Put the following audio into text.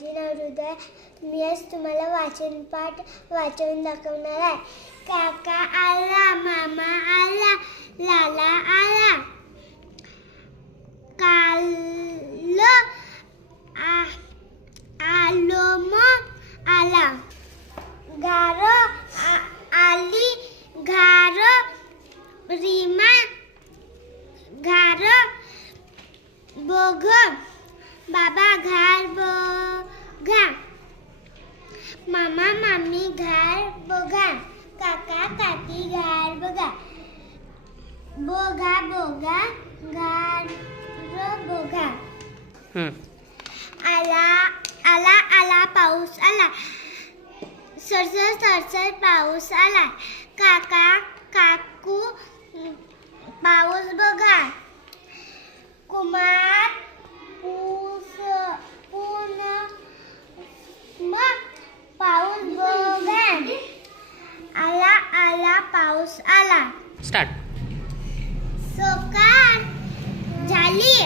माझे नाव हृदय. मी आज तुम्हाला वाचन पाठ वाचून दाखवणार आहे. काका आला, मामा आला, लाला आला, काल आलो मग आला, गार आली, घार रीमा घार बघ, बाबा घार बघा, मामा मामी घार बघा, काका काकी घार बघा, बघा बघा घार बघा. आला आला आला पाऊस आला, सरसर सरसर पाऊस आला, काका काकू पाऊस बघा, कुमार पाऊस बघा, आला आला पाऊस आला. स्टार्ट. सकाळ झाली,